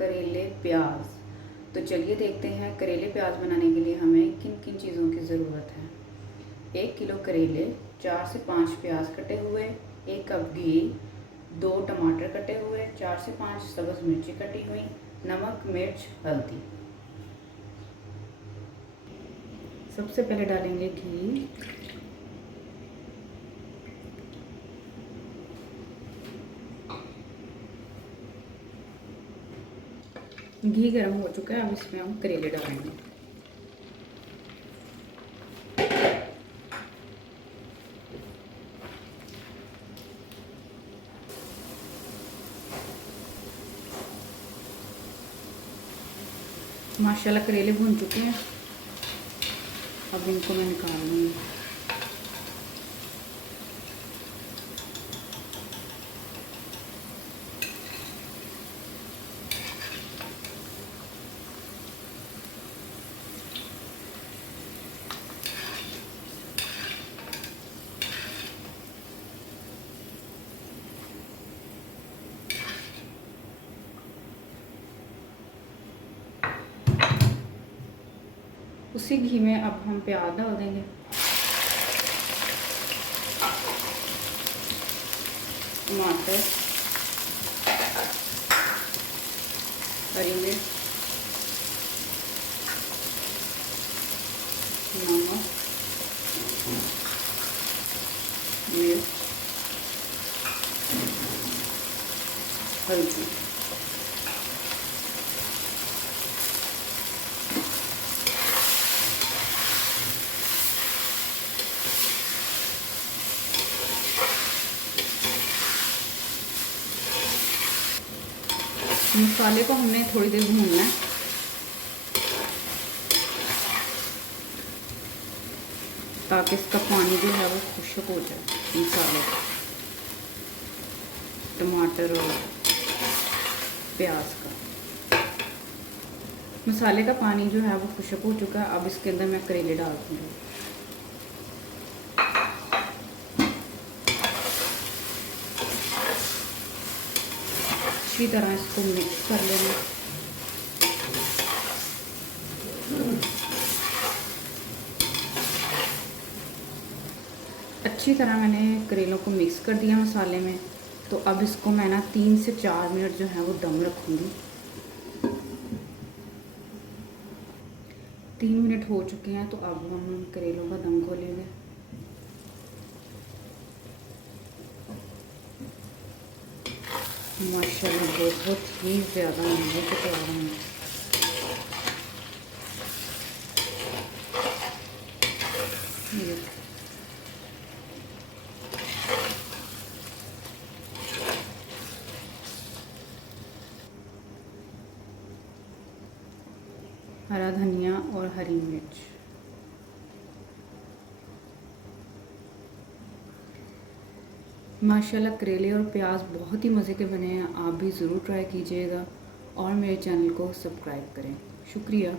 करेले प्याज। तो चलिए देखते हैं करेले प्याज बनाने के लिए हमें किन किन चीज़ों की ज़रूरत है। 1 किलो करेले, 4 से 5 प्याज कटे हुए, 1 कप घी, 2 टमाटर कटे हुए, 4 से 5 सब्ज़ मिर्ची कटी हुई, नमक, मिर्च, हल्दी। सबसे पहले डालेंगे घी। घी गर्म हो चुका है, अब इसमें हम करेले डालेंगे। माशाल्लाह करेले भून चुके हैं, अब इनको मैं निकाल लूँगी। उसी घी में अब हम प्याज डाल देंगे। टमाटर, हरी मिर्च, नमक, मिर्च, हल्दी। मसाले को हमने थोड़ी देर भूनना है ताकि इसका पानी जो है वो खुश्क हो जाए। मसाले, टमाटर और प्याज का मसाले का पानी जो है वो खुश्क हो चुका है। अब इसके अंदर मैं करेले डाल दूँगी। अच्छी तरह इसको मिक्स कर लेंगे। अच्छी तरह मैंने करेलों को मिक्स कर दिया मसाले में। तो अब इसको मैं ना 3 से 4 मिनट जो है वो दम रखूँगी। 3 मिनट हो चुके हैं, तो अब हम करेलों का दम खोलेंगे। माशाल्लाह बहुत ही ज़्यादा मज़े के तैयार हैं। हरा धनिया और हरी मिर्च। माशाल्लाह करेले और प्याज बहुत ही मज़े के बने हैं। आप भी ज़रूर ट्राई कीजिएगा और मेरे चैनल को सब्सक्राइब करें। शुक्रिया।